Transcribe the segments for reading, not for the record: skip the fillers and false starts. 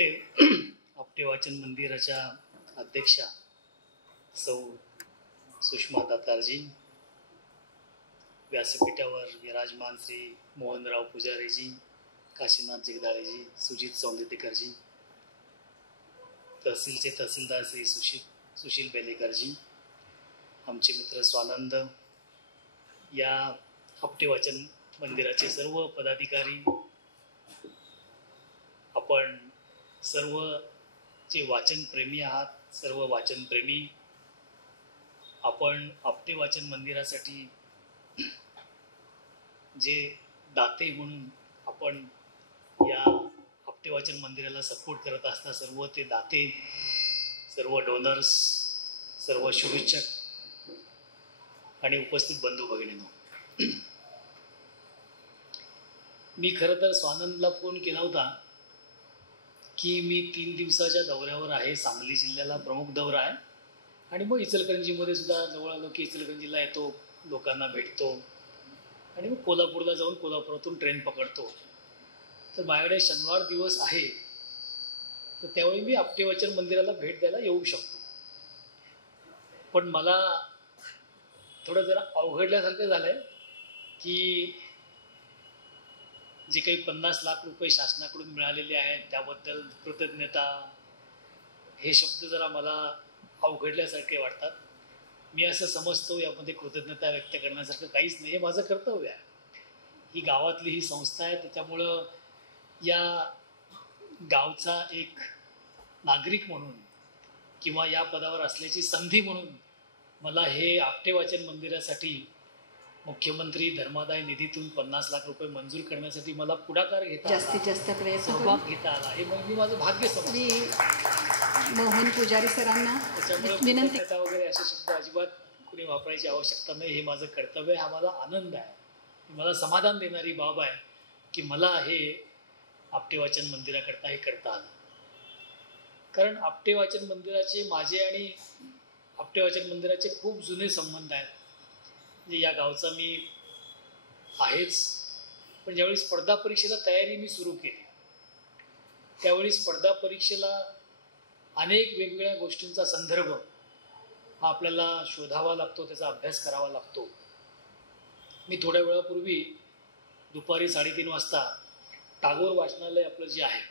आपटे वाचन मंदिराच्या अध्यक्षा सौ सुषमा दातारजी, व्यासपीठावर विराजमान श्री मोहनराव पुजारीजी, काशीनाथ जगदाळेजी, सुजित सौंदतेकरजी, तहसीलचे तहसीलदार श्री सुशील बेलेकरजी, आमचे मित्र स्वानंद, या आपटे वाचन मंदिराचे सर्व पदाधिकारी, आपण सर्व जे वाचनप्रेमी आहात, सर्व वाचनप्रेमी, आपण आपटे वाचन मंदिरासाठी जे दाते म्हणून आपण या आपटे वाचन मंदिराला सपोर्ट करत असता, सर्व ते दाते, सर्व डोनर्स, सर्व शुभेच्छक आणि उपस्थित बंधू भगिनींनो, मी खरं तर स्वानंदला फोन केला होता की मी 3 दिवसाच्या दौऱ्यावर आहे, सांगली जिल्ह्याला प्रमुख दौरा आहे आणि मग इचलकरंजीमध्ये सुद्धा जवळ आलो की इचलकरंजीला येतो, लोकांना भेटतो आणि मग कोल्हापूरला जाऊन कोल्हापुरातून ट्रेन पकडतो. तर माझ्याकडे शनिवार दिवस आहे, तर त्यावेळी मी आपटे वाचन मंदिराला भेट द्यायला येऊ शकतो. पण मला थोडं जरा अवघडल्यासारखं झालं आहे की जे काही 50 लाख रुपये शासनाकडून मिळालेले आहेत त्याबद्दल कृतज्ञता, हे शब्द जरा मला अवघडल्यासारखे वाटतात. मी असं समजतो यामध्ये कृतज्ञता व्यक्त करण्यासारखं काहीच नाही, हे माझं कर्तव्य आहे. ही गावातली ही संस्था आहे, त्याच्यामुळं या गावचा एक नागरिक म्हणून किंवा या पदावर असल्याची संधी म्हणून मला हे आपटे वाचन मंदिरासाठी मुख्यमंत्री धर्मादाय निधीतून 50 लाख रुपये मंजूर करण्यासाठी मला पुढाकार घेता, जास्तीत जास्त प्रयत्न सहभाग घेता आला, हे मी माझं भाग्य समजतो. मोहन पुजारी सरांना विनंती वगैरे असे शब्द अजिबात कुणी वापरायची आवश्यकता नाही, हे माझं कर्तव्य आहे, हा माझा आनंद आहे, मला समाधान देणारी बाब आहे की मला हे आपटे वाचन मंदिराकरता हे करता आलं. कारण आपटे वाचन मंदिराचे माझे आणि आपटे वाचन मंदिराचे खूप जुने संबंध आहेत. म्हणजे या गावचा मी आहेच, पण ज्यावेळी स्पर्धा परीक्षेला तयारी मी सुरू केली त्यावेळी स्पर्धा परीक्षेला अनेक वेगवेगळ्या गोष्टींचा संदर्भ हा आपल्याला शोधावा लागतो, त्याचा अभ्यास करावा लागतो. मी थोड्या वेळापूर्वी दुपारी 3:30 वाजता टागोर वाचनालय आपलं जे आहे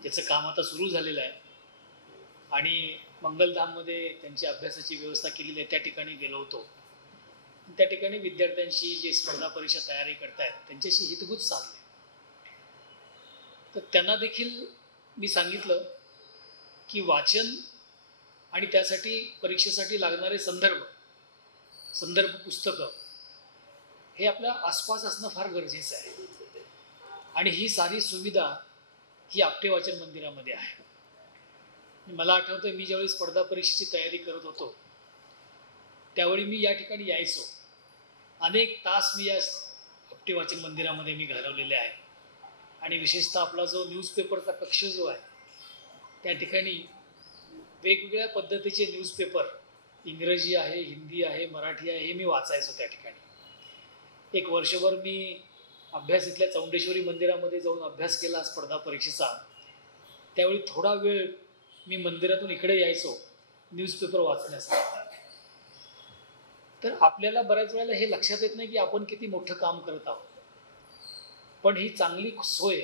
त्याचं काम आता सुरू झालेलं आहे आणि मंगलधाममध्ये त्यांची अभ्यासाची व्यवस्था केलेली आहे, त्या ठिकाणी गेलो होतो. त्या ठिकाणी विद्यार्थ्यांशी जे स्पर्धा परीक्षा तयारी करतायत त्यांच्याशी हितगुज साधले. तर त्यांना देखील मी सांगितलं की वाचन आणि त्यासाठी परीक्षेसाठी लागणारे संदर्भ पुस्तकं हे आपल्या आसपास असणं फार गरजेचं आहे आणि ही सारी सुविधा ही आपटे वाचन मंदिरामध्ये आहे. मला आठवतं मी ज्यावेळी स्पर्धा परीक्षेची तयारी करत होतो त्यावेळी मी या ठिकाणी यायचो. अनेक तास मी या आपटे वाचन मंदिरामध्ये मी घालवलेले आहे आणि विशेषतः आपला जो न्यूजपेपरचा कक्ष जो आहे त्या ठिकाणी वेगवेगळ्या पद्धतीचे न्यूजपेपर, इंग्रजी आहे, हिंदी आहे, मराठी आहे, हे मी वाचायचो त्या ठिकाणी. एक वर्षभर मी अभ्यास इथल्या चौंडेश्वरी मंदिरामध्ये जाऊन अभ्यास केला स्पर्धा परीक्षेचा. त्यावेळी थोडा वेळ मी मंदिरातून इकडे यायचो न्यूजपेपर वाचण्यासाठी. तर आपल्याला बऱ्याच वेळेला हे लक्षात येत नाही की आपण किती मोठं काम करत आहोत, पण ही चांगली सोय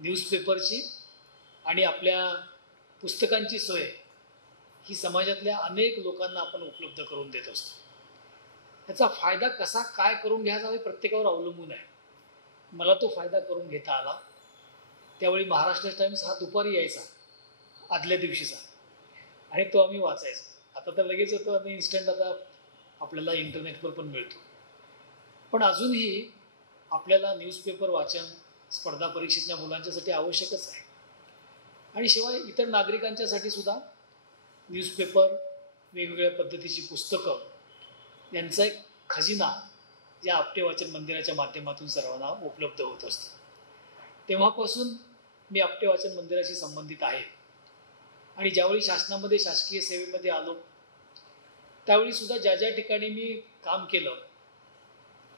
न्यूजपेपरची आणि आपल्या पुस्तकांची सोय ही समाजातल्या अनेक लोकांना आपण उपलब्ध करून देत असतो. त्याचा फायदा कसा काय करून घ्यायचा हे प्रत्येकावर अवलंबून आहे. मला तो फायदा करून घेता आला. त्यावेळी महाराष्ट्र टाइम्स हा दुपारी यायचा आदल्या दिवशीचा आणि तो आम्ही वाचायचो. आता तर लगेच होतो आणि इन्स्टंट आता आपल्याला इंटरनेटवर पण मिळतो. पण अजूनही आपल्याला न्यूजपेपर वाचन स्पर्धा परीक्षेच्या मुलांच्यासाठी आवश्यकच आहे आणि शिवाय इतर नागरिकांच्यासाठी सुद्धा न्यूजपेपर, वेगवेगळ्या पद्धतीची पुस्तकं यांचा एक खजिना या आपटे वाचन मंदिराच्या माध्यमातून सर्वांना उपलब्ध होत असतो. तेव्हापासून मी आपटे वाचन मंदिराशी संबंधित आहे आणि ज्यावेळी शासनामध्ये शासकीय सेवेमध्ये आलो त्यावेळी सुद्धा ज्या ज्या ठिकाणी मी काम केलं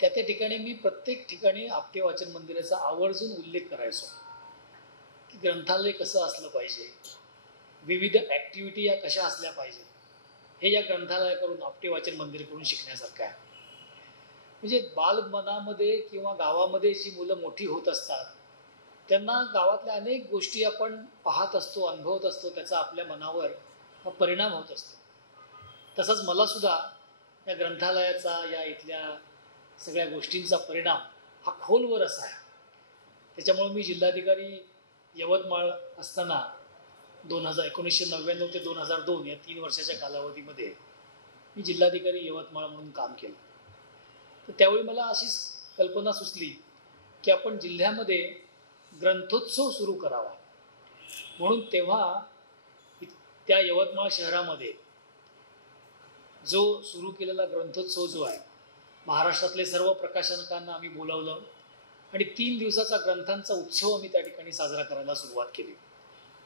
त्या ठिकाणी मी प्रत्येक ठिकाणी आपटे वाचन मंदिराचा आवर्जून उल्लेख करायचो की की ग्रंथालय कसं असलं पाहिजे, विविध ॲक्टिव्हिटी या कशा असल्या पाहिजे, हे या ग्रंथालयाकडून आपटे वाचन मंदिरकडून शिकण्यासारखं आहे. म्हणजे बालमनामध्ये किंवा गावामध्ये जी मुलं मोठी होत असतात त्यांना गावातल्या अनेक गोष्टी आपण पाहत असतो, अनुभवत असतो, त्याचा आपल्या मनावर हा परिणाम होत असतो. तसंच मला सुद्धा या ग्रंथालयाचा, या इथल्या सगळ्या गोष्टींचा परिणाम हा खोलवर असा आहे. त्याच्यामुळे मी जिल्हाधिकारी यवतमाळ असताना 1999 ते 2002 या 3 वर्षाच्या कालावधीमध्ये मी जिल्हाधिकारी यवतमाळ म्हणून काम केलं. तर त्यावेळी मला अशीच कल्पना सुचली की आपण जिल्ह्यामध्ये ग्रंथोत्सव सुरू करावा. म्हणून तेव्हा त्या यवतमाळ शहरामध्ये जो सुरू केलेला ग्रंथोत्सव जो आहे, महाराष्ट्रातले सर्व प्रकाशकांना आम्ही बोलावलं आणि 3 दिवसाचा ग्रंथांचा उत्सव आम्ही त्या ठिकाणी साजरा करायला सुरुवात केली.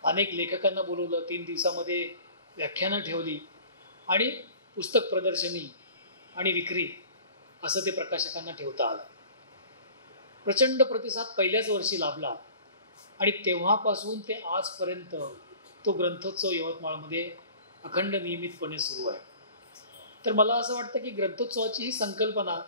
अनेक लेखकांना बोलवलं, 3 दिवसामध्ये व्याख्यानं ठेवली आणि पुस्तक प्रदर्शनी आणि विक्री असं ते प्रकाशकांना ठेवता आलं. प्रचंड प्रतिसाद पहिल्याच वर्षी लाभला आणि तेव्हापासून ते आजपर्यंत तो ग्रंथोत्सव यवतमाळमध्ये अखंड नियमितपणे सुरू आहे. तर मला असं वाटतं की ग्रंथोत्सवाची ही संकल्पना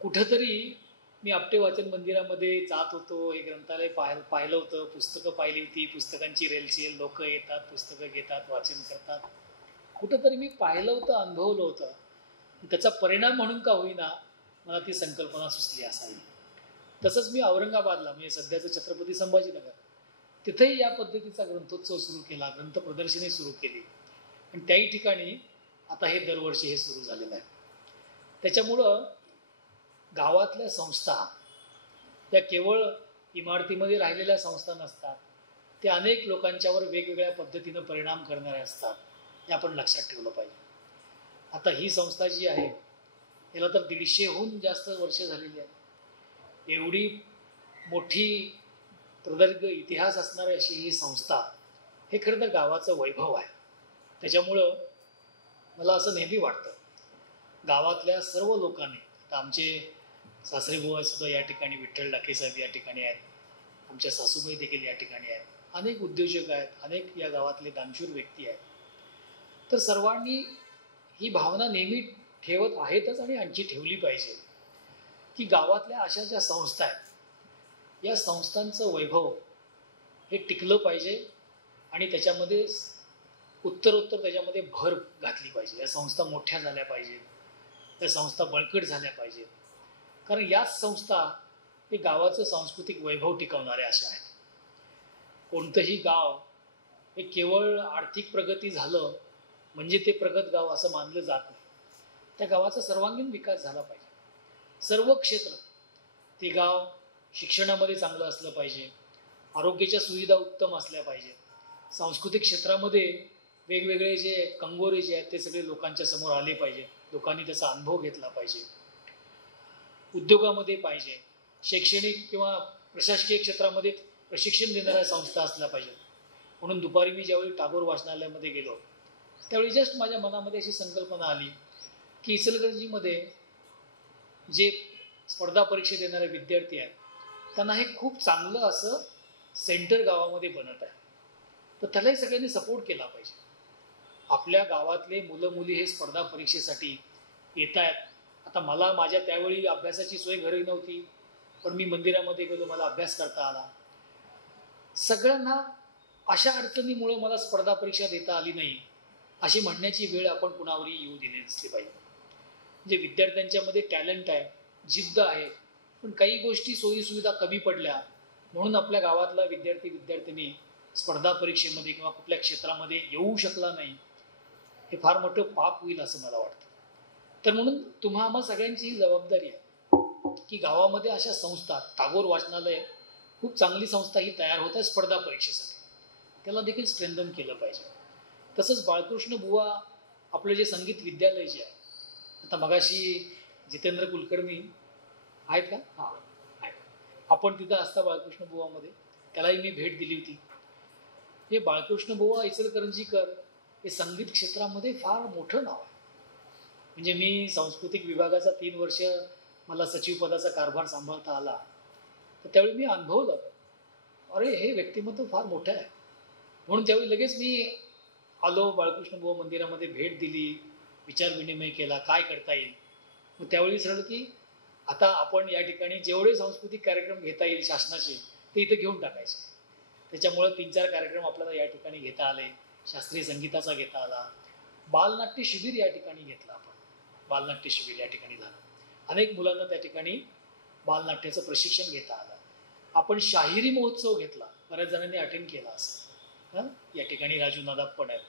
कुठंतरी मी आपटे वाचन मंदिरामध्ये जात होतो, हे ग्रंथालय पाहिलं होतं, पुस्तकं पाहिली होती, पुस्तकांची रेलचेल, लोक येतात, पुस्तकं घेतात, वाचन करतात, कुठंतरी मी पाहिलं होतं, अनुभवलं होतं. त्याचा परिणाम म्हणून का होईना मला ती संकल्पना सुचली असावी. तसंच मी औरंगाबादला, म्हणजे सध्याचं छत्रपती संभाजीनगर, तिथेही या पद्धतीचा ग्रंथोत्सव सुरू केला, ग्रंथ प्रदर्शनी सुरू केली आणि त्याही ठिकाणी आता हे दरवर्षी हे सुरू झालेलं आहे. त्याच्यामुळं गावातल्या संस्था त्या केवळ इमारतीमध्ये राहिलेल्या संस्था नसतात, ते अनेक लोकांच्यावर वेगवेगळ्या पद्धतीनं परिणाम करणाऱ्या असतात, हे आपण लक्षात ठेवलं पाहिजे. आता ही संस्था जी आहे याला तर 150हून जास्त वर्ष झालेली आहे. एवढी मोठी प्रदीर्घ इतिहास असणारी अशी ही संस्था, हे खरं तर गावाचं वैभव आहे. त्याच्यामुळं मला असं नेहमी वाटतं गावातल्या सर्व लोकांनी, आता आमचे सासरेबुवा सुद्धा या ठिकाणी, विठ्ठल डाके साहेब या ठिकाणी आहेत, आमच्या सासूबाई देखील या ठिकाणी आहेत, अनेक उद्योजक आहेत, अनेक या गावातले दानशूर व्यक्ती आहेत. तर सर्वांनी ही भावना नेहमी ठेवत आहेतच आणि आणखी ठेवली पाहिजे की गावातल्या अशा ज्या संस्था आहेत या संस्थांचं वैभव हे टिकलं पाहिजे आणि त्याच्यामध्ये उत्तरोत्तर त्याच्यामध्ये भर घातली पाहिजे. या संस्था मोठ्या झाल्या पाहिजेत, त्या संस्था बळकट झाल्या पाहिजेत, कारण याच संस्था हे गावाचं सांस्कृतिक वैभव टिकवणाऱ्या अशा आहेत. कोणतंही गाव हे केवळ आर्थिक प्रगती झालं म्हणजे ते प्रगत गाव असं मानलं जात नाही. त्या गावाचा सर्वांगीण विकास झाला पाहिजे. सर्व क्षेत्र, ते गाव शिक्षणामध्ये चांगलं असलं पाहिजे, आरोग्याच्या सुविधा उत्तम असल्या पाहिजेत, सांस्कृतिक क्षेत्रामध्ये वेगवेगळे जे कंगोरे जे आहेत ते सगळे लोकांच्या समोर आले पाहिजे, लोकांनी त्याचा अनुभव घेतला पाहिजे, उद्योगामध्ये पाहिजे, शैक्षणिक किंवा प्रशासकीय क्षेत्रामध्ये प्रशिक्षण देणाऱ्या संस्था असल्या पाहिजेत. म्हणून दुपारी मी ज्यावेळी टागोर वाचनालयामध्ये गेलो त्यावेळी जस्ट माझ्या मनामध्ये अशी संकल्पना आली की इचलकरंजीमध्ये जे स्पर्धा परीक्षा देणारे विद्यार्थी आहेत त्यांना हे खूप चांगलं असं सेंटर गावामध्ये बनत आहे, तर त्यालाही सगळ्यांनी सपोर्ट केला पाहिजे. आपल्या गावातले मुलं मुली हे स्पर्धा परीक्षेसाठी येत आहेत. आता मला माझ्या त्यावेळी अभ्यासाची सोय घरी नव्हती, पण मी मंदिरामध्ये गेलो, मला अभ्यास करता आला. सगळ्यांना अशा अडचणीमुळे मला स्पर्धा परीक्षा देता आली नाही अशी म्हणण्याची वेळ आपण कुणावरही येऊ दिली नसली पाहिजे. म्हणजे विद्यार्थ्यांच्यामध्ये टॅलेंट आहे, जिद्द आहे, पण काही गोष्टी सोयीसुविधा कमी पडल्या म्हणून आपल्या गावातला विद्यार्थी स्पर्धा परीक्षेमध्ये किंवा कुठल्या क्षेत्रामध्ये येऊ शकला नाही, हे फार मोठं पाप होईल असं मला वाटतं. तर म्हणून आम्हा सगळ्यांची ही जबाबदारी आहे की गावामध्ये अशा संस्था, टागोर वाचनालय खूप चांगली संस्था ही तयार होत आहे स्पर्धा परीक्षेसाठी, त्याला देखील स्ट्रेंथन केलं पाहिजे. तसंच बाळकृष्ण बुवा आपलं जे संगीत विद्यालय जे आहे, आता मगाशी जितेंद्र कुलकर्णी आहेत का, हां आहेत, आपण तिथं असता बाळकृष्ण बुवामध्ये, त्यालाही मी भेट दिली होती. हे बाळकृष्ण बुवा इचलकरंजीकर हे संगीत क्षेत्रामध्ये फार मोठं नाव आहे. म्हणजे मी सांस्कृतिक विभागाचा 3 वर्ष मला सचिव पदाचा कारभार सांभाळता आला, तर त्यावेळी मी अनुभवलं अरे हे व्यक्तिमत्व फार मोठं आहे. म्हणून त्यावेळी लगेच मी आलो, बाळकृष्ण बुवा मंदिरामध्ये भेट दिली, विचार विनिमय केला, काय करता येईल. मग त्यावेळी ठरवलं की आता आपण या ठिकाणी जेवढे सांस्कृतिक कार्यक्रम घेता येईल शासनाचे ते इथं घेऊन टाकायचे. त्याच्यामुळं 3-4 कार्यक्रम आपल्याला या ठिकाणी घेता आले. शास्त्रीय संगीताचा घेता आला, बालनाट्य शिबिर या ठिकाणी घेतलं आपण. बालनाट्य शिबिर या ठिकाणी झालं. अनेक मुलांना त्या ठिकाणी बालनाट्याचं प्रशिक्षण घेता आलं. आपण शाहिरी महोत्सव घेतला, बऱ्याच जणांनी अटेंड केला असं. या ठिकाणी राजू नादाब पण आहेत.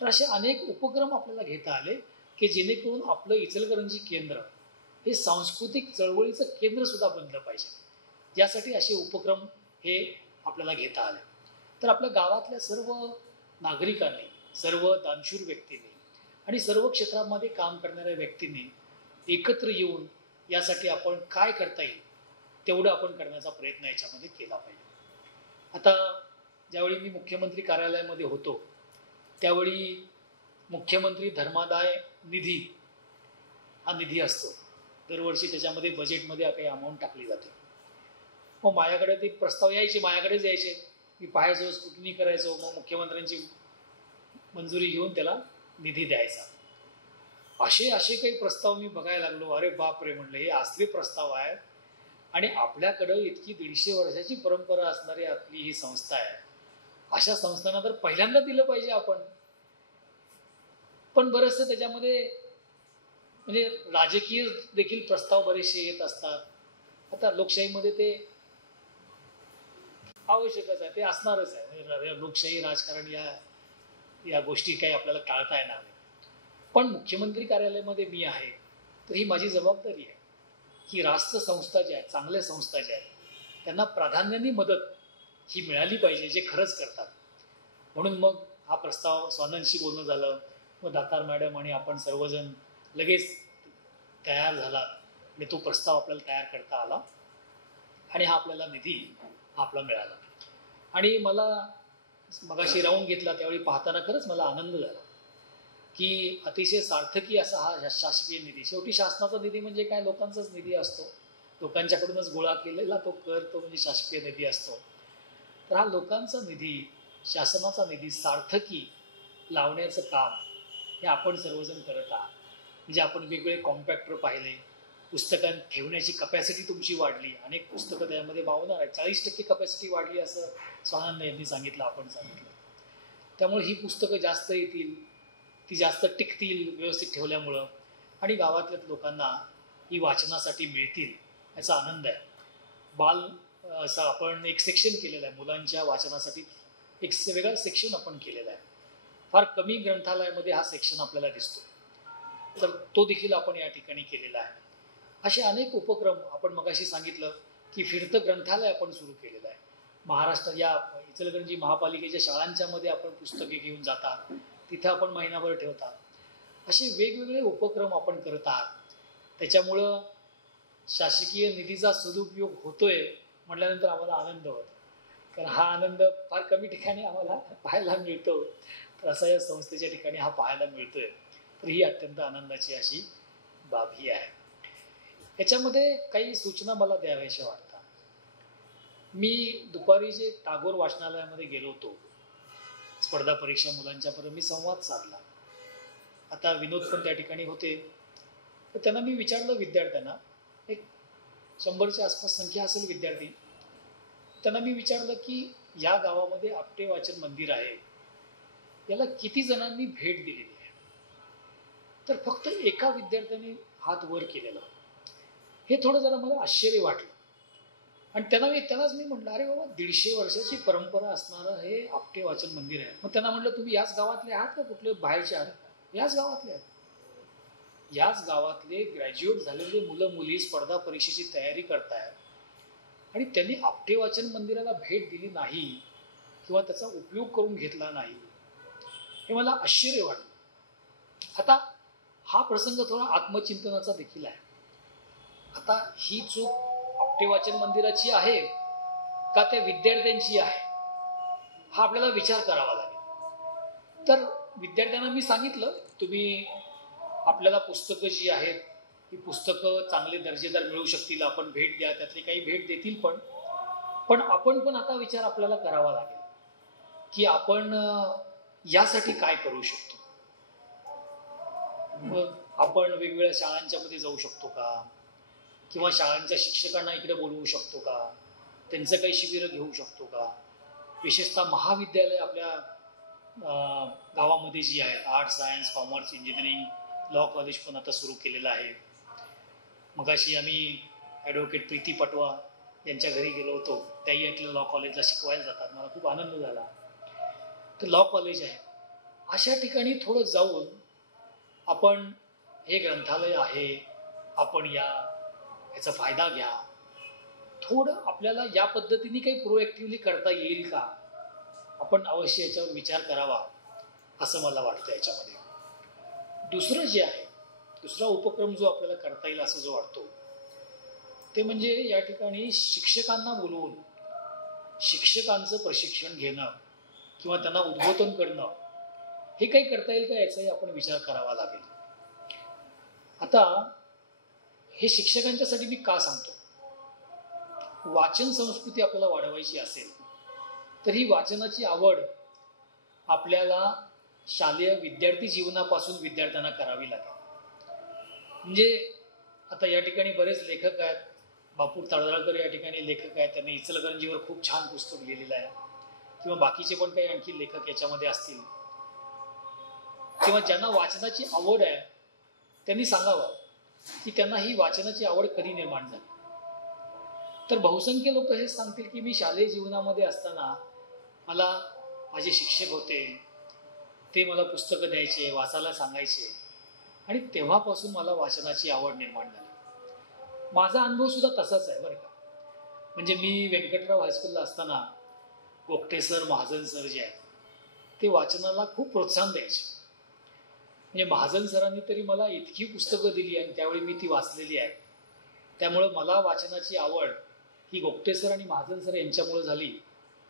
तर असे अनेक उपक्रम आपल्याला घेता आले की जेणेकरून आपलं इचलकरंजी केंद्र हे सांस्कृतिक चळवळीचं केंद्र सुद्धा बनलं पाहिजे. यासाठी असे उपक्रम हे आपल्याला घेता आले. तर आपल्या गावातल्या सर्व नागरिकांनी, सर्व दानशूर व्यक्तींनी आणि सर्व क्षेत्रामध्ये काम करणाऱ्या व्यक्तींनी एकत्र येऊन यासाठी आपण काय करता येईल तेवढं आपण करण्याचा प्रयत्न याच्यामध्ये केला पाहिजे. आता ज्यावेळी मी मुख्यमंत्री कार्यालयामध्ये होतो त्यावेळी मुख्यमंत्री धर्मादाय निधी हा निधी असतो. दरवर्षी त्याच्यामध्ये बजेटमध्ये काही अमाऊंट टाकली जाते. मग माझ्याकडे ते प्रस्ताव यायचे, माझ्याकडेच यायचे. मी पाहायचो, स्क्रुटनी करायचो, मग मुख्यमंत्र्यांची मंजुरी घेऊन त्याला निधी द्यायचा. असे काही प्रस्ताव मी बघायला लागलो. अरे बाप रे म्हणलं, हे असले प्रस्ताव आहेत आणि आपल्याकडं इतकी 150 वर्षाची परंपरा असणारी आपली ही संस्था आहे. अशा संस्थांना तर पहिल्यांदा दिलं पाहिजे आपण. पण बरेचसे त्याच्यामध्ये म्हणजे राजकीय देखील प्रस्ताव बरेचसे येत असतात. आता लोकशाहीमध्ये ते आवश्यकच आहे, ते असणारच आहे. लोकशाही राजकारण या गोष्टी काही आपल्याला टाळता येणार नाही. पण मुख्यमंत्री कार्यालयामध्ये मी आहे तर ही माझी जबाबदारी आहे की राष्ट्र संस्था ज्या आहेत, चांगल्या संस्था ज्या आहेत त्यांना प्राधान्याने मदत ही मिळाली पाहिजे, जे खरंच करतात. म्हणून मग हा प्रस्ताव स्वानंदशी बोलणं झालं. मग दातार मॅडम आणि आपण सर्वजण लगेच तयार झाला आणि तो प्रस्ताव आपल्याला तयार करता आला आणि हा आपल्याला निधी आपला मिळाला. आणि मला मगाशी राऊंड घेतला त्यावेळी पाहताना खरंच मला आनंद झाला की अतिशय सार्थकी असा हा शासकीय निधी. शेवटी शासनाचा निधी म्हणजे काय, लोकांचाच निधी असतो. लोकांच्याकडूनच गोळा केलेला तो कर, तो म्हणजे शासकीय निधी असतो. तर हा लोकांचा निधी, शासनाचा निधी सार्थकी लावण्याचं काम हे आपण सर्वजण करत आहात. म्हणजे आपण वेगवेगळे कॉम्पॅक्टर पाहिले, पुस्तकांत ठेवण्याची कपॅसिटी तुमची वाढली. अनेक पुस्तकं त्यामध्ये मावणार आहेत. 40% कपॅसिटी वाढली असं स्वानंद यांनी सांगितलं, आपण सांगितलं. त्यामुळे ही पुस्तकं जास्त येतील, ती जास्त टिकतील व्यवस्थित ठेवल्यामुळं आणि गावातल्या लोकांना ही वाचनासाठी मिळतील याचा आनंद आहे. असं आपण एक सेक्शन केलेलं आहे मुलांच्या वाचनासाठी, एक वेगळा सेक्शन आपण केलेला आहे. फार कमी ग्रंथालयामध्ये हा सेक्शन आपल्याला दिसतो. तर तो देखील आपण या ठिकाणी केलेला आहे. असे अनेक उपक्रम आपण मगाशी सांगितलं की फिरतं ग्रंथालय आपण सुरू केलेलं आहे. महाराष्ट्र या इचलकरंजी महापालिकेच्या शाळांच्यामध्ये आपण पुस्तके घेऊन जाता, तिथं आपण महिनाभर ठेवता. असे वेगवेगळे उपक्रम आपण करत आहात. त्याच्यामुळं शासकीय निधीचा सदुपयोग होतोय म्हटल्यानंतर आम्हाला आनंद होतो. कारण हा आनंद फार कमी ठिकाणी आम्हाला पाहायला मिळतो. तर असा या संस्थेच्या ठिकाणी हा पाहायला मिळतोय. तर ही अत्यंत आनंदाची अशी बाब ही आहे. याच्यामध्ये काही सूचना मला द्याव्याशा वाटतात. मी दुपारी जे टागोर वाचनालयामध्ये गेलो होतो, स्पर्धा परीक्षा मुलांच्यापर्यंत मी संवाद साधला. आता विनोद पण त्या ठिकाणी होते. तर त्यांना मी विचारलं, विद्यार्थ्यांना एक 100च्या आसपास संख्या असेल विद्यार्थी, त्यांना मी विचारलं की या गावामध्ये आपटे वाचन मंदिर आहे, याला किती जणांनी भेट दिलेली आहे. तर फक्त एका विद्यार्थ्याने हात वर केलेला. हे थोडं जरा मला आश्चर्य वाटलं. आणि त्यालाच मी म्हटलं, अरे बाबा 150 वर्षाची परंपरा असणारं हे आपटे वाचन मंदिर आहे. मग त्यांना म्हटलं, तुम्ही याच गावातले आहात का कुठले बाहेरचे आहात? याच गावातले आहेत. याच गावातले ग्रॅज्युएट झालेले मुलं मुली स्पर्धा परीक्षेची तयारी करतायत आणि त्यांनी आपटे वाचन मंदिराला भेट दिली नाही किंवा त्याचा उपयोग करून घेतला नाही, हे मला आश्चर्य वाटलं. आता हा प्रसंग थोडा आत्मचिंतनाचा देखील आहे. आता ही चूक आपटे वाचन मंदिराची आहे का त्या विद्यार्थ्यांची आहे, हा आपल्याला विचार करावा लागेल. तर विद्यार्थ्यांना मी सांगितलं, तुम्ही आपल्याला पुस्तकं जी आहेत ही पुस्तकं चांगले दर्जेदार मिळू शकतील, आपण भेट द्या. त्यातले काही भेट देतील पण पण आपण आता विचार आपल्याला करावा लागेल की आपण यासाठी काय करू शकतो. आपण वेगवेगळ्या शाळांच्या मध्ये जाऊ शकतो का, किंवा शाळांच्या शिक्षकांना इकडे बोलवू शकतो का, त्यांचं काही शिबिरं घेऊ शकतो का. विशेषतः महाविद्यालय आपल्या गावामध्ये जी आहेत, arts, science, commerce, engineering, law college पण आता सुरू केलेलं आहे. मगाशी आम्ही ॲडव्होकेट प्रीती पटवा यांच्या घरी गेलो होतो. त्याही ऐकलं लॉ कॉलेजला शिकवायला जातात. मला खूप आनंद झाला. तर लॉ कॉलेज आहे, अशा ठिकाणी थोडं जाऊन आपण हे ग्रंथालय आहे, आपण याचा फायदा घ्या. थोडं आपल्याला या पद्धतीने काही प्रोएक्टिव्हली करता येईल का, आपण अवश्य याच्यावर विचार करावा असं मला वाटतं. याच्यामध्ये दुसरं जे आहे, दुसरा उपक्रम जो आपल्याला करता येईल असं जो वाटतो, ते म्हणजे या ठिकाणी शिक्षकांना बोलवून शिक्षकांचं प्रशिक्षण घेणं किंवा त्यांना उद्बोधन करणं, हे काही करता येईल का याचाही आपण विचार करावा लागेल. आता हे शिक्षकांच्यासाठी मी का सांगतो, वाचन संस्कृती आपल्याला वाढवायची असेल तर ही वाचनाची आवड आपल्याला शालेय विद्यार्थी जीवनापासून विद्यार्थ्यांना करावी लागेल. म्हणजे आता या ठिकाणी बरेच लेखक आहेत. बापू तळवलकर या ठिकाणी लेखक आहेत, त्यांनी इचलकरंजीवर खूप छान पुस्तक लिहिलेलं आहे. किंवा बाकीचे पण काही आणखी लेखक याच्यामध्ये असतील, किंवा ज्यांना वाचनाची आवड आहे त्यांनी सांगावं की त्यांना ही वाचनाची आवड कधी निर्माण झाली. तर बहुसंख्य लोक हे सांगतील की मी शालेय जीवनामध्ये असताना मला माझे शिक्षक होते, ते मला पुस्तकं द्यायचे, वाचायला सांगायचे, आणि तेव्हापासून मला वाचनाची आवड निर्माण झाली. माझा अनुभव सुद्धा तसाच आहे बरं का. म्हणजे मी व्यंकटराव हायस्कूलला असताना गोगटे सर, महाजन सर जे आहेत, ते वाचनाला खूप प्रोत्साहन द्यायचे. म्हणजे महाजन सरांनी तरी मला इतकी पुस्तकं दिली आणि त्यावेळी मी ती वाचलेली आहे. त्यामुळं मला वाचनाची आवड ही गोगटे सर आणि महाजन सर यांच्यामुळे झाली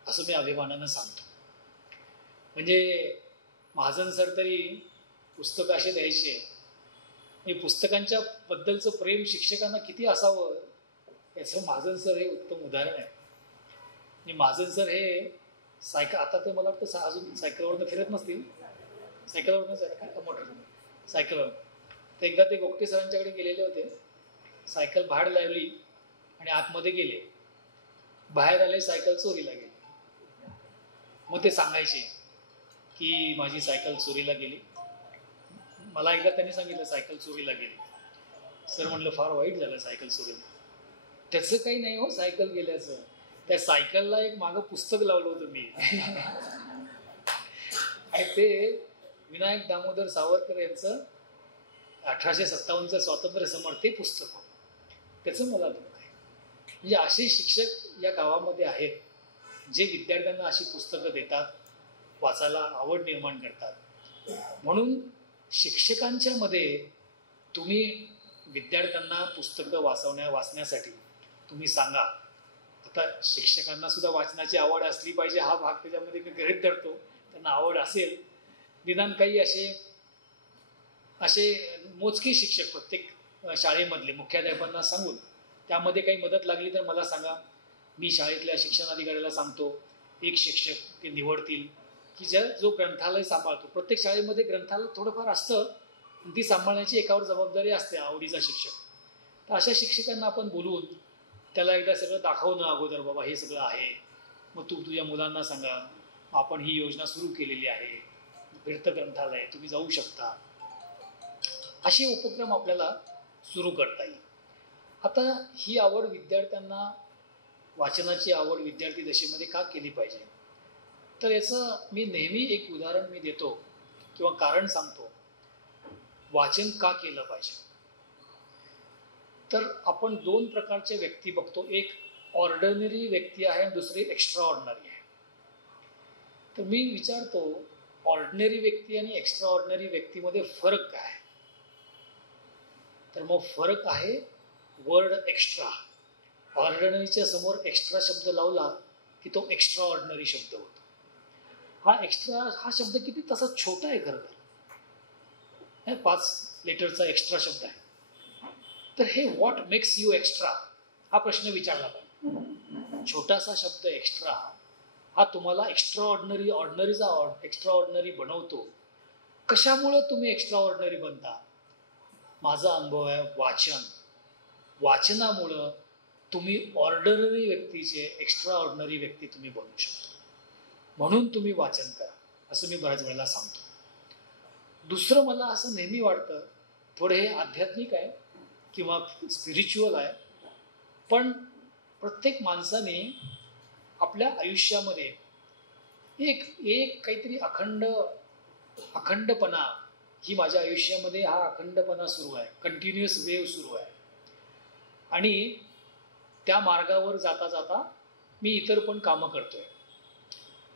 असं मी अभिमानानं सांगतो. म्हणजे महाजन सर तरी पुस्तकं असे द्यायचे, म्हणजे पुस्तकांच्या बद्दलचं प्रेम शिक्षकांना किती असावं याचं महाजन सर हे उत्तम उदाहरण आहे. म्हणजे महाजन सर हे सायकल, आता तर मला वाटतं अजून सायकलवरनं फिरत नसतील, सायकलवरनंच आहे का मोटर सायकलवर. तर एकदा ते गोगटे सरांच्याकडे गेलेले होते, सायकल भाड लावली आणि आतमध्ये गेले, बाहेर आले, सायकल चोरीला गेली. मग ते सांगायचे की माझी सायकल चोरीला गेली. मला एकदा त्यांनी सांगितलं सायकल चोरीला गेली. सर म्हणलं फार वाईट झालं सायकल चोरीला. त्याचं काही नाही हो सायकल गेल्याचं, त्या सायकलला एक मागं पुस्तक लावलं होतं मी आणि ते विनायक दामोदर सावरकर यांचं 1857चं स्वातंत्र्य समर ते पुस्तक, त्याचं मला दुःख आहे. म्हणजे असे शिक्षक या गावामध्ये आहेत जे विद्यार्थ्यांना अशी पुस्तकं देतात, वाचायला आवड निर्माण करतात. म्हणून शिक्षकांच्या मध्ये तुम्ही विद्यार्थ्यांना पुस्तकं वाचण्यासाठी तुम्ही सांगा. आता शिक्षकांना सुद्धा वाचनाची आवड असली पाहिजे हा भाग त्याच्यामध्ये मी गृहीत धरतो. त्यांना आवड असेल, निदान काही असे मोजके शिक्षक प्रत्येक शाळेमधले मुख्याध्यापकांना सांगून त्यामध्ये काही मदत लागली तर मला सांगा. मी शाळेतल्या शिक्षणाधिकाऱ्याला सांगतो, एक शिक्षक ते निवडतील की जो ग्रंथालय सांभाळतो. प्रत्येक शाळेमध्ये ग्रंथालय थोडंफार असतं, ती सांभाळण्याची एकावर जबाबदारी असते, आवडीचा शिक्षक. तर अशा शिक्षकांना आपण बोलवून त्याला एकदा सगळं दाखवणं अगोदर, बाबा हे सगळं आहे, मग तू तुझ्या मुलांना सांगा आपण ही योजना सुरू केलेली आहे, फिरतं ग्रंथालय, तुम्ही जाऊ शकता. असे उपक्रम आपल्याला सुरू करता येईल. आता ही आवड विद्यार्थ्यांना, वाचनाची आवड विद्यार्थी दशेमध्ये का केली पाहिजे, तर याचं मी नेहमी एक उदाहरण मी देतो किंवा कारण सांगतो. वाचन का केलं पाहिजे, तर आपण दोन प्रकारचे व्यक्ती बघतो. एक ऑर्डिनरी व्यक्ती आहे आणि दुसरी एक्स्ट्रा ऑर्डिनरी आहे. तर मी विचारतो, ऑर्डिनरी व्यक्ती आणि एक्स्ट्रा ऑर्डिनरी व्यक्तीमध्ये फरक काय आहे, तर मग फरक आहे वर्ड एक्स्ट्रा. ऑर्डिनरीच्या समोर एक्स्ट्रा शब्द लावला की तो एक्स्ट्रा ऑर्डिनरी शब्द होतो. हा एक्स्ट्रा हा शब्द किती तसा छोटा आहे खरं तर, 5 लेटरचा एक्स्ट्रा शब्द आहे. तर हे व्हॉट मेक्स यू एक्स्ट्रा हा प्रश्न विचारला पाहिजे. छोटासा शब्द एक्स्ट्रा हा तुम्हाला एक्स्ट्रा ऑर्डिनरी बनवतो. कशामुळं तुम्ही एक्स्ट्रा ऑर्डिनरी बनता? माझा अनुभव आहे वाचनामुळं तुम्ही ऑर्डिनरी व्यक्तीचे एक्स्ट्रा ऑर्डिनरी व्यक्ती तुम्ही बनू शकता. म्हणून तुम्ही वाचन करा असं मी बऱ्याच वेळेला सांगतो. दुसरं मला असं नेहमी वाटतं, थोडे हे आध्यात्मिक आहे किंवा स्पिरिच्युअल आहे, पण प्रत्येक माणसाने आपल्या आयुष्यामध्ये एक काहीतरी अखंडपणा, ही माझ्या आयुष्यामध्ये हा अखंडपणा सुरू आहे, कंटिन्युअस वेव्ह सुरू आहे. आणि त्या मार्गावर जाता जाता मी इतर पण कामं करतोय.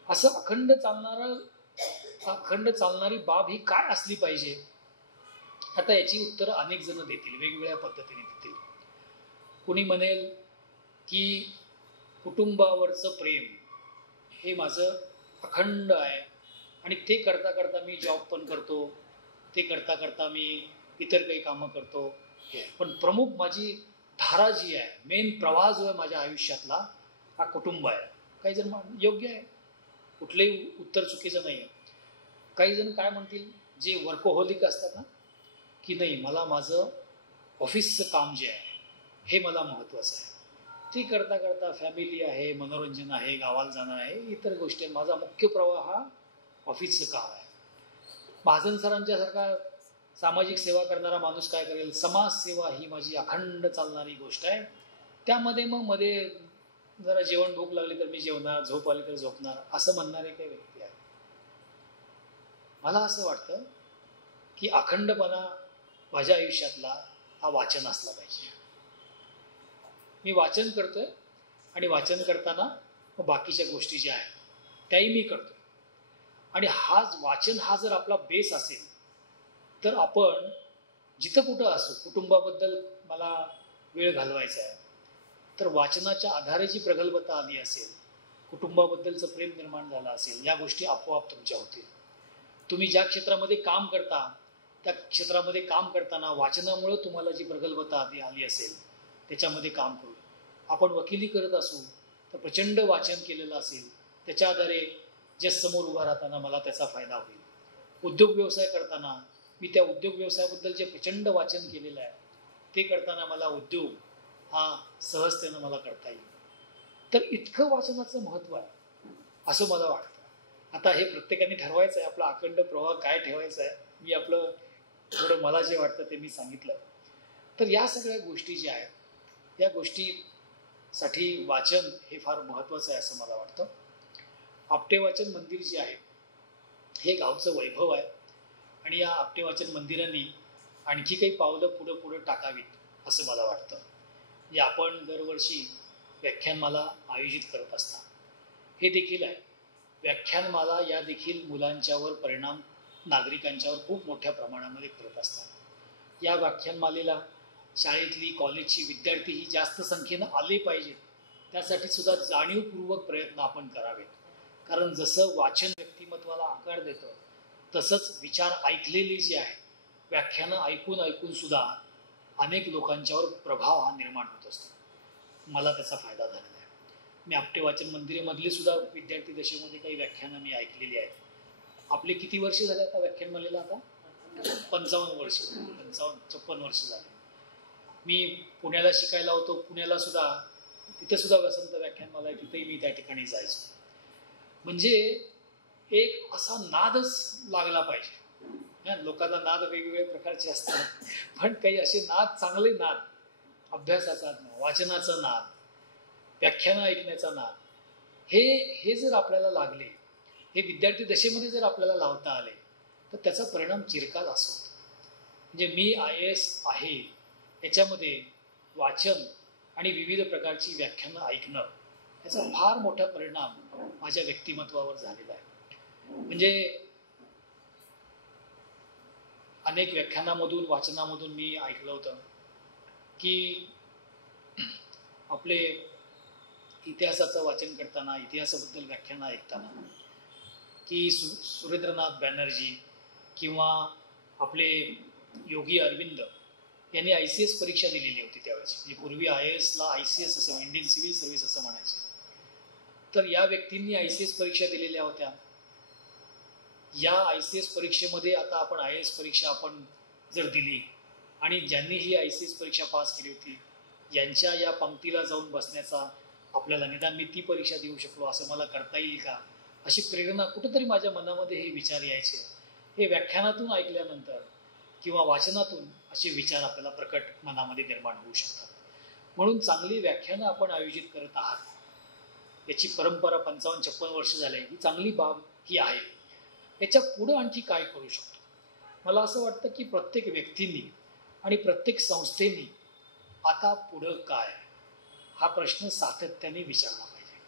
असं अखंड चालणारी बाब ही काय असली पाहिजे? आता याची उत्तरं अनेक जण देतील, वेगवेगळ्या पद्धतीने देतील. कुणी म्हणेल की कुटुंबावरचं प्रेम हे माझं अखंड आहे आणि ते करता करता मी जॉब पण करतो, ते करता करता मी इतर काही कामं करतो. पण प्रमुख माझी धारा जी आहे, मेन प्रवाह जो आहे माझ्या आयुष्यातला, हा कुटुंब आहे. काही जण योग्य आहे, कुठलंही उत्तर चुकीचं नाही आहे. काही जण काय म्हणतील, जे वर्कोहोलिक असतात ना, की नाही मला माझं ऑफिसचं काम जे आहे हे मला महत्त्वाचं आहे, ते करता करता फॅमिली आहे, मनोरंजन आहे, गावाला जाणं आहे, इतर गोष्टी आहेत, माझा मुख्य प्रवाह हा ऑफिसचं काम आहे. महाजन सरांच्यासारखा सामाजिक सेवा करणारा माणूस काय करेल, समाजसेवा ही माझी अखंड चालणारी गोष्ट आहे. त्यामध्ये मग मध्ये जरा जेवण भूक लागली तर मी जेवणार, झोप आली तर झोपणार, असं म्हणणारे काही व्यक्ती आहेत. मला असं वाटतं की अखंडपणा माझ्या आयुष्यातला हा वाचन असला पाहिजे. मी वाचन करतोय आणि वाचन करताना मग बाकीच्या गोष्टी ज्या आहेत त्याही मी करतोय. आणि वाचन हा जर आपला बेस असेल तर आपण जिथं कुठं असो, कुटुंबाबद्दल मला वेळ घालवायचा आहे तर वाचनाच्या आधारे जी प्रगल्भता आली असेल, कुटुंबाबद्दलचं प्रेम निर्माण झालं असेल, या गोष्टी आपोआप तुमच्या होतील. तुम्ही ज्या क्षेत्रामध्ये काम करता त्या क्षेत्रामध्ये काम करताना वाचनामुळं तुम्हाला जी प्रगल्भता आली असेल त्याच्यामध्ये काम करू. आपण वकिली करत असू तर प्रचंड वाचन केलेलं असेल, त्याच्या आधारे जस्ट समोर उभा राहताना मला त्याचा फायदा होईल. उद्योग व्यवसाय करताना मी त्या उद्योग व्यवसायाबद्दल जे प्रचंड वाचन केलेलं आहे ते करताना मला उद्योग हा सहजतेनं मला करता येईल. तर इतकं वाचनाचं महत्त्व आहे असं मला वाटतं. आता हे प्रत्येकाने ठरवायचं आहे, आपला अखंड प्रवाह काय ठेवायचा आहे. मी आपलं थोडं मला जे वाटतं ते मी सांगितलं. तर या सगळ्या गोष्टी ज्या आहेत या गोष्टीसाठी वाचन हे फार महत्त्वाचं आहे असं मला वाटतं. आपटे वाचन मंदिर जे आहे हे गावचं वैभव आहे आणि या आपटे वाचन मंदिरांनी आणखी काही पावलं पुढं टाकावीत असं मला वाटतं. म्हणजे आपण दरवर्षी व्याख्यानमाला आयोजित करत असता, हे देखील आहे. व्याख्यानमाला या देखील मुलांच्यावर परिणाम नागरिकांच्यावर खूप मोठ्या प्रमाणामध्ये करत असतात. या व्याख्यानमालेला शाळेतली कॉलेजची विद्यार्थीही जास्त संख्येनं आले पाहिजेत, त्यासाठी सुद्धा जाणीवपूर्वक प्रयत्न आपण करावेत. कारण जसं वाचन व्यक्तिमत्वाला आकार देतं तसंच विचार ऐकलेले जे आहे, व्याख्यानं ऐकून सुद्धा अनेक लोकांच्यावर प्रभाव हा निर्माण होत असतो. मला त्याचा फायदा झालेला आहे. मी आपटे वाचन मंदिरामधली सुद्धा विद्यार्थी दशेमध्ये काही व्याख्यानं मी ऐकलेली आहेत. आपले किती वर्ष झाले आता व्याख्यानमालेला? आता 55 वर्ष, 56 वर्ष झाले. मी पुण्याला शिकायला होतो, पुण्याला सुद्धा तिथे सुद्धा वसंत व्याख्यानमाला आहे, तिथेही मी त्या ठिकाणी जायचो. म्हणजे एक असा नादच लागला पाहिजे. लोकांना नाद वेगवेगळ्या प्रकारचे असतात, पण काही असे नाद, चांगले नाद, अभ्यासाचा नाद, वाचनाचा नाद, व्याख्यानं ऐकण्याचा नाद, हे जर आपल्याला लागले, हे विद्यार्थी दशेमध्ये जर आपल्याला लावता आले तर त्याचा परिणाम चिरकाल असतो. म्हणजे मी IAS आहे याच्यामध्ये वाचन आणि विविध प्रकारची व्याख्यानं ऐकणं याचा फार मोठा परिणाम माझ्या व्यक्तिमत्वावर झालेला आहे. म्हणजे अनेक व्याख्यानामधून, वाचनामधून मी ऐकलं होतं की आपले इतिहासाचं वाचन करताना, इतिहासाबद्दल व्याख्यानं ऐकताना की सुरेंद्रनाथ बॅनर्जी किंवा आपले योगी अरविंद यांनी ICS परीक्षा दिलेली होती त्यावेळेस. म्हणजे पूर्वी IASला ICS असं, इंडियन सिव्हिल सर्व्हिस असं म्हणायचे. तर या व्यक्तींनी ICS परीक्षा दिलेल्या होत्या. या ICS परीक्षेमध्ये आता आपण IAS परीक्षा आपण जर दिली आणि ज्यांनी ही ICS परीक्षा पास केली होती यांच्या या पंक्तीला जाऊन बसण्याचा आपल्याला निदान मी ती परीक्षा देऊ शकलो असं मला करता येईल का, अशी प्रेरणा कुठेतरी माझ्या मनामध्ये हे विचार यायचे. हे व्याख्यानातून ऐकल्यानंतर किंवा वाचनातून असे विचार आपल्याला प्रकट मनामध्ये निर्माण होऊ शकतात. म्हणून चांगली व्याख्यानं आपण आयोजित करत आहात, याची परंपरा 55-56 वर्ष झाली, ही चांगली बाब ही आहे. याच्या पुढं आणखी काय करू शकतो? मला असं वाटतं की प्रत्येक व्यक्तींनी आणि प्रत्येक संस्थेनी आता पुढं काय हा प्रश्न सातत्याने विचारला पाहिजे.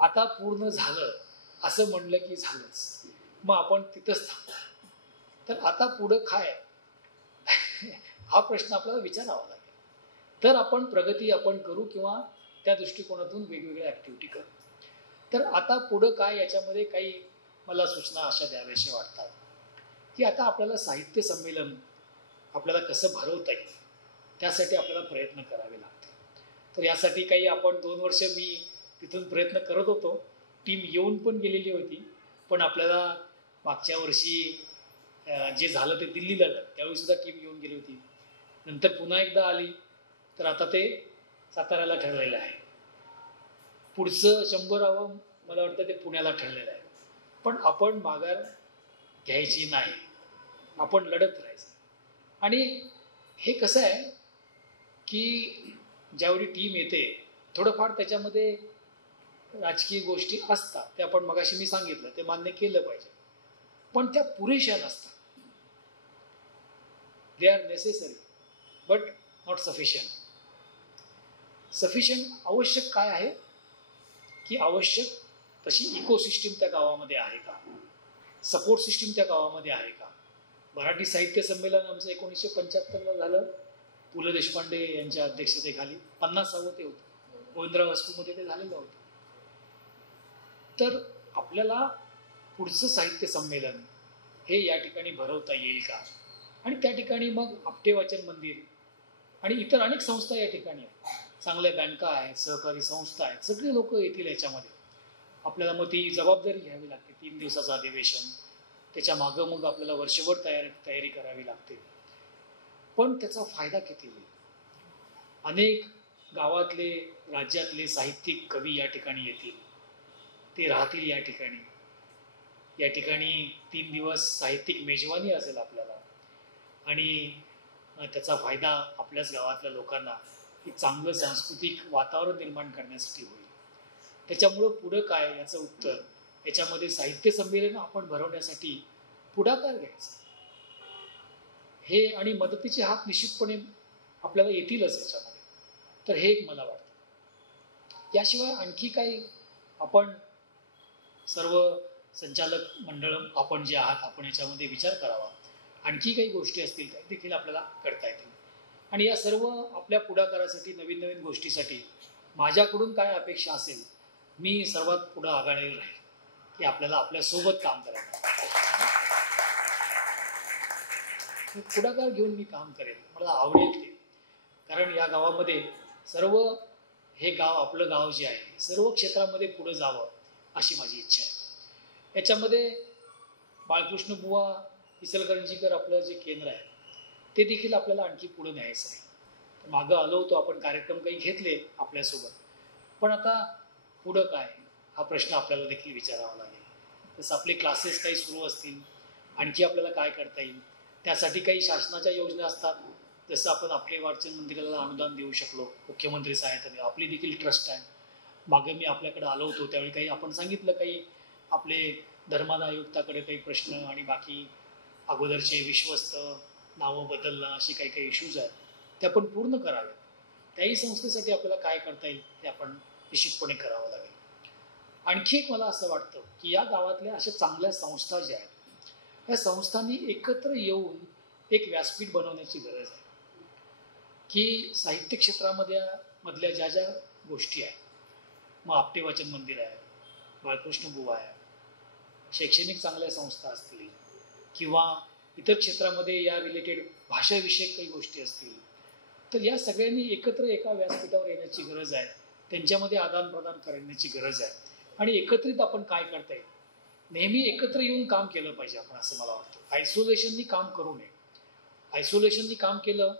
आता पूर्ण झालं असं म्हणलं की झालंच, मग आपण तिथंच थांबतो. तर आता पुढं काय हा प्रश्न आपल्याला विचारावा लागेल. तर आपण प्रगती आपण करू किंवा त्या दृष्टिकोनातून वेगवेगळ्या ॲक्टिव्हिटी करू. तर आता पुढं काय याच्यामध्ये काही मला सूचना अशा द्याव्याशा वाटतात की आता आपल्याला साहित्य संमेलन आपल्याला कसं भरवता येईल त्यासाठी आपल्याला प्रयत्न करावे लागतील. तर यासाठी काही आपण 2 वर्ष मी तिथून प्रयत्न करत होतो. टीम येऊन पण गेलेली होती, पण आपल्याला मागच्या वर्षी जे झालं ते दिल्लीला झालं, त्यावेळीसुद्धा टीम येऊन गेली होती. नंतर पुन्हा एकदा आली, तर आता ते साताऱ्याला ठरलेलं आहे. पुढचं 100ावं मला वाटतं ते पुण्याला ठरलेलं आहे. पण आपण माघार घ्यायची नाही, आपण लढत राहायचं. आणि हे कसं आहे की ज्यावेळी टीम येते थोडंफार त्याच्यामध्ये राजकीय गोष्टी असतात, ते आपण मगाशी मी सांगितलं, ते मान्य केलं पाहिजे, पण त्या पुरेशा नसतात. They are necessary but not sufficient. Sufficient आवश्यक काय आहे की आवश्यक तशी इकोसिस्टीम त्या गावामध्ये आहे का, सपोर्ट सिस्टीम त्या गावामध्ये आहे का. मराठी साहित्य संमेलन आमचं 1975ला झालं, पु ल देशपांडे यांच्या अध्यक्षतेखाली. 50ावं ते होतं, गोविंदराव हायस्कूलमध्ये ते झालेलं होतं. तर आपल्याला पुढचं साहित्य संमेलन हे या ठिकाणी भरवता येईल का, आणि त्या ठिकाणी मग आपटे वाचन मंदिर आणि इतर अनेक संस्था या ठिकाणी आहेत, चांगल्या बँका आहेत, सहकारी संस्था आहेत, सगळे लोक येतील याच्यामध्ये. आपल्याला मग ती जबाबदारी घ्यावी लागते. 3 दिवसाचं अधिवेशन, त्याच्या मागं मग आपल्याला वर्षभर तयारी करावी लागते. पण त्याचा फायदा किती होईल? अनेक गावातले राज्यातले साहित्यिक कवी या ठिकाणी येतील, ते राहतील या ठिकाणी. या ठिकाणी 3 दिवस साहित्यिक मेजवानी असेल आपल्याला, आणि त्याचा फायदा आपल्याच गावातल्या लोकांना एक चांगलं सांस्कृतिक वातावरण निर्माण करण्यासाठी होईल. त्याच्यामुळं पुढं काय याचं उत्तर, याच्यामध्ये साहित्य संमेलन आपण भरवण्यासाठी पुढाकार घ्यायचा हे, आणि मदतीचे हात निश्चितपणे आपल्याला येतीलच याच्यामध्ये. तर हे एक मला वाटतं. याशिवाय आणखी काही आपण सर्व संचालक मंडळ आपण जे आहात, आपण याच्यामध्ये विचार करावा. आणखी काही गोष्टी असतील त्या देखील आपल्याला करता येतील. आणि या सर्व आपल्या पुढाकारासाठी, नवीन नवीन गोष्टीसाठी माझ्याकडून काय अपेक्षा असेल, मी सर्वात पुढं आघाडीवर राहील की आपल्याला आपल्यासोबत काम करायचं. पुढाकार घेऊन मी काम करेन, मला आवडेल ते. कारण या गावामध्ये सर्व हे गाव, आपलं गाव जे आहे, सर्व क्षेत्रामध्ये पुढं जावं अशी माझी इच्छा आहे. याच्यामध्ये बाळकृष्ण बुवा इचलकरंजीकर आपलं जे केंद्र आहे ते देखील आपल्याला आणखी पुढं न्यायचं आहे. मागं आलो होतो आपण, कार्यक्रम काही घेतले आपल्यासोबत, पण आता पुढं काय हा प्रश्न आपल्याला देखील विचारावा लागेल. तसं आपले क्लासेस काही सुरू असतील, आणखी आपल्याला काय करता येईल, त्यासाठी काही शासनाच्या योजना असतात. जसं आपण आपले वाचन मंदिराला अनुदान देऊ शकलो मुख्यमंत्री सहाय्यताने, आपली देखील ट्रस्ट आहे. मागे मी आपल्याकडे आलो होतो त्यावेळी काही आपण सांगितलं, काही आपले धर्मादाय आयुक्ताकडे काही प्रश्न आणि बाकी अगोदरचे विश्वस्त नावं बदलणं असे काही काही इश्यूज आहेत, ते आपण पूर्ण करावेत. त्याही संस्थेसाठी आपल्याला काय करता येईल ते आपण निश्चितपणे करावं लागेल. आणखी एक मला असं वाटतं की या गावातल्या अशा चांगल्या संस्था ज्या आहेत, या संस्थांनी एकत्र येऊन एक व्यासपीठ बनवण्याची गरज आहे की साहित्य क्षेत्रामध्ये मधल्या ज्या ज्या गोष्टी आहेत, मग आपटे वाचन मंदिर आहे, बाळकृष्ण बुवा आहे, शैक्षणिक चांगल्या संस्था असतील किंवा इतर क्षेत्रामध्ये या रिलेटेड भाषाविषयक काही गोष्टी असतील, तर या सगळ्यांनी एकत्र एका व्यासपीठावर येण्याची गरज आहे. त्यांच्यामध्ये आदानप्रदान करण्याची गरज आहे. आणि एकत्रित आपण काय करता येईल. नेहमी एकत्र येऊन काम केलं पाहिजे आपण, असं मला वाटतं. आयसोलेशननी काम करू नये. आयसोलेशननी काम केलं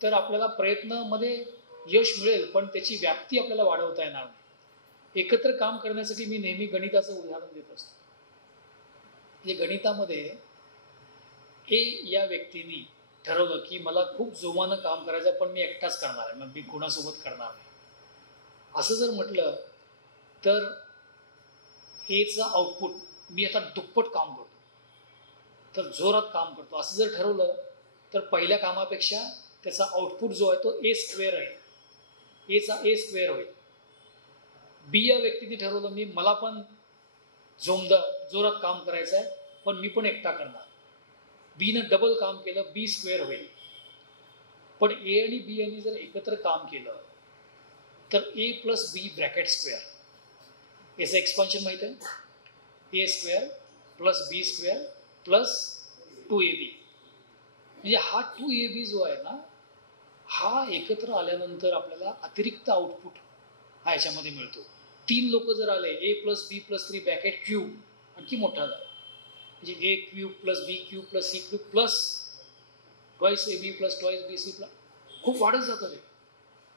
तर आपल्याला प्रयत्नामध्ये यश मिळेल, पण त्याची व्याप्ती आपल्याला वाढवता येणार नाही. एकत्र काम करण्यासाठी मी नेहमी गणिताचं उदाहरण देत असतो. म्हणजे गणितामध्ये या व्यक्तीने ठरवलं की मला खूप जोमानं काम करायचं, पण मी एकटाच करणार आहे, मग मी कोणासोबत करणार नाही, असं जर म्हटलं तर एचा आउटपुट मी आता दुप्पट काम करतो, तर जोरात काम करतो, असं जर ठरवलं तर पहिल्या कामापेक्षा त्याचा आउटपुट जो आहे तो ए स्क्वेअर आहे, एचा ए स्क्वेअर होईल. बी या व्यक्तीने ठरवलं मला पण जोरात काम करायचं आहे, पण मी पण एकटा करणार. बीनं डबल काम केलं, बी स्क्वेअर होईल. पण ए आणि बी यांनी जर एकत्र काम केलं तर ए प्लस बी ब्रॅकेट स्क्वेअर, याचं एक्सपान्शन माहिती आहे, ए स्क्वेअर प्लस बी स्क्वेअर प्लस 2ab. म्हणजे हा 2ab जो आहे ना, हा एकत्र आल्यानंतर आपल्याला अतिरिक्त आउटपुट हा याच्यामध्ये मिळतो. 3 लोक जर आले, A plus B plus 3 bracket cube, आणखी मोठा झाला, म्हणजे A cube plus B cube plus C cube plus twice A B plus twice B C plus, खूप वाढत जातं ते.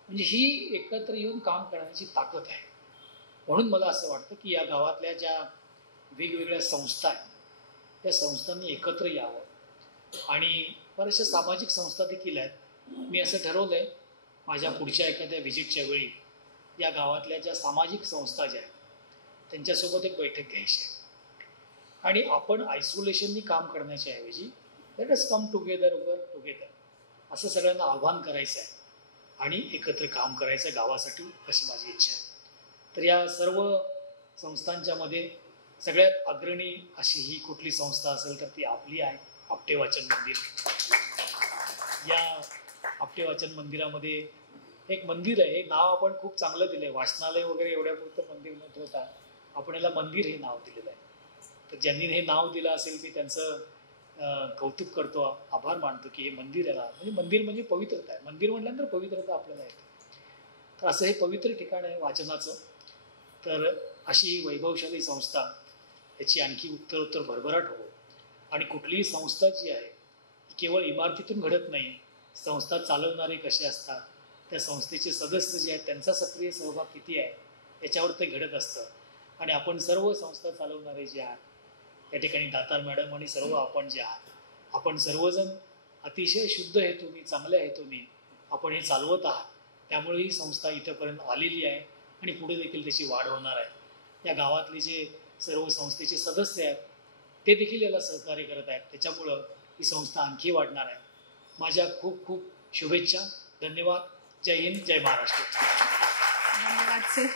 म्हणजे ही एकत्र येऊन काम करण्याची ताकद आहे. म्हणून मला असं वाटतं की या गावातल्या ज्या वेगवेगळ्या संस्था आहेत, त्या संस्थांनी एकत्र यावं. आणि बऱ्याचशा सामाजिक संस्था देखील आहेत. मी असं ठरवलं आहे माझ्या पुढच्या एखाद्या व्हिजिटच्या वेळी या गावातल्या ज्या सामाजिक संस्था ज्या आहेत त्यांच्यासोबत एक बैठक घ्यायची आहे. आणि आपण आयसोलेशननी काम करण्याच्या ऐवजी let us come together, work together, असं सगळ्यांना आव्हान करायचं आहे आणि एकत्र काम करायचं आहे गावासाठी, अशी माझी इच्छा आहे. तर या सर्व संस्थांच्या मध्ये सगळ्यात अग्रणी अशी ही कुठली संस्था असेल तर ती आपली आहे, आपटे वाचन मंदिर. या आपटे वाचन मंदिरामध्ये एक मंदिर आहे, हे नाव आपण खूप चांगलं दिलं आहे. वाचनालय वगैरे एवढ्यापुरतं मंदिर न ठेवता आपण याला मंदिर हे नाव दिलेलं आहे. तर ज्यांनी हे नाव दिलं असेल मी त्यांचं कौतुक करतो, आभार मानतो की हे मंदिर याला, म्हणजे मंदिर म्हणजे पवित्रता आहे. मंदिर म्हटल्यानंतर पवित्रता आपल्याला येते. तर असं हे पवित्र ठिकाण आहे वाचनाचं. तर अशी ही वैभवशाली संस्था याची आणखी उत्तरोत्तर भरभराट हो. आणि कुठलीही संस्था जी आहे केवळ इमारतीतून घडत नाही. संस्था चालवणारे कसे असतात, त्या संस्थेचे सदस्य जे आहेत त्यांचा सक्रिय सहभाग किती आहे याच्यावर ते घडत असतं. आणि आपण सर्व संस्था चालवणारे जे आहात त्या ठिकाणी दातार मॅडम आणि सर्व आपण जे आहात, आपण सर्वजण अतिशय शुद्ध हेतूने, चांगल्या हेतूने आपण हे चालवत आहात. त्यामुळे ही संस्था इथंपर्यंत आलेली आहे आणि पुढे देखील त्याची वाढ होणार आहे. या गावातले जे सर्व संस्थेचे सदस्य आहेत ते देखील याला सहकार्य करत आहेत. त्याच्यामुळं ही संस्था आणखी वाढणार आहे. माझ्या खूप खूप शुभेच्छा. धन्यवाद. जय हिंद, जय महाराष्ट्र. धन्यवाद सर.